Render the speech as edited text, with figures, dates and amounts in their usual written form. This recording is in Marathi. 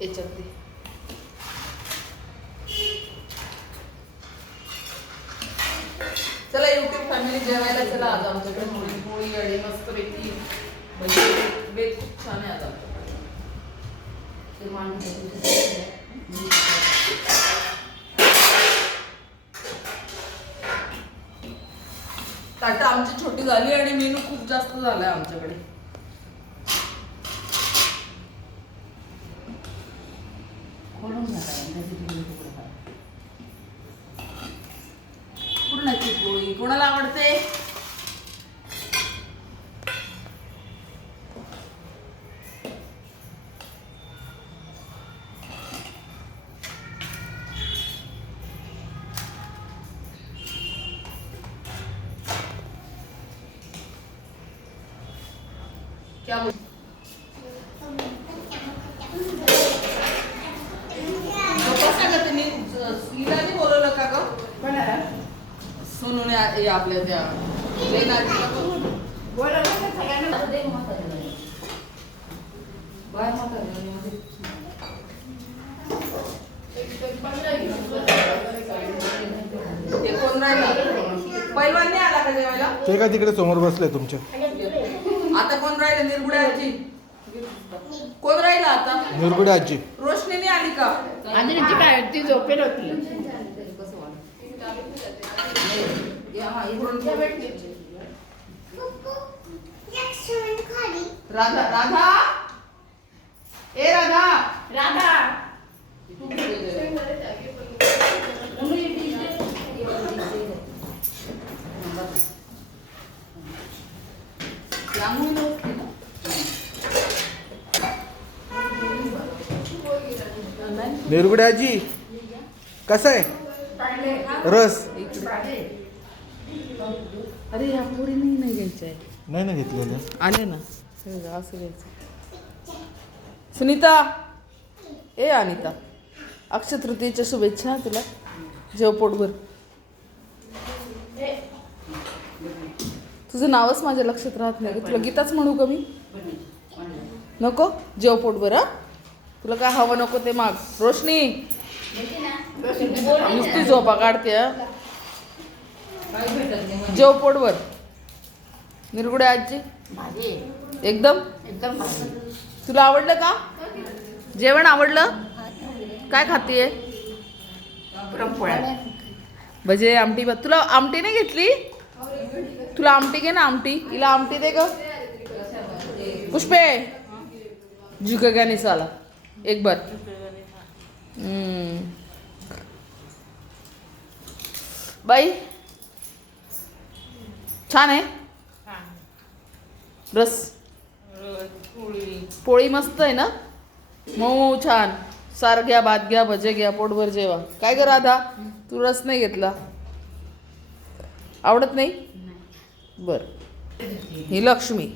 याच्यात चला युट्यूब फॅमिली जेवायला चला. आज आमच्याकडे पोळी पोळी आणि मस्त पैकी म्हणजे बेत खूप छान आहे आज आमच्याकडे. ताटं आमची छोटी झाली आणि मेनू खूप जास्त झालाय आमच्याकडे. पूर्णाची पोळी कोणाला आवडते? क्या बोल बोलवलं का ग? सोनूने आपल्या त्या कोण राहिला? पैलवान नाही आला का जेवायला? ते का तिकडे समोर बसले तुमच्या? आता कोण राहिलं? निर्गुड्या आजी. कोण राहिला आता? निरगुडे आजी. रोशनी नाही आली का? आणि काय ती झोपेल होती. राधा राधा ए राधा राधा निरगुडे आजी कसं आहे रस? अरे ह्या पोरी नाही घ्यायच्या आहे. नाही ना घेतलेलं. आले ना असं घ्यायचं. सुनीता ए अनिता अक्षय तृतीयेच्या शुभेच्छा तुला. जेव पोटभर. तुझं नावच माझ्या लक्षात राहत नाही. तुला गीताच म्हणू का मी? नको जेव पोटभर. हा तुला काय हवं नको ते माग. रोशनी नुसती झोपा काढते. जेव पोटभर. निरगुडे आजी एकदम एकदम तुला आवडलं का जेवण? आवडलं? काय खातीये? पुरणपोळ्या. भजे आमटी. तुला आमटी नाही घेतली? तुला आमटी घे ना. आमटी हिला आमटी दे ग. पुष्पे झुकेगा नहीं साला एक बार. बाई छान आहे. रस पोळी मस्त आहे ना. मऊ छान. सार घ्या, भात घ्या, भजे घ्या, पोटभर जेवा. काय ग राधा तू रस नाही घेतला? आवडत नाही? बर. ही लक्ष्मी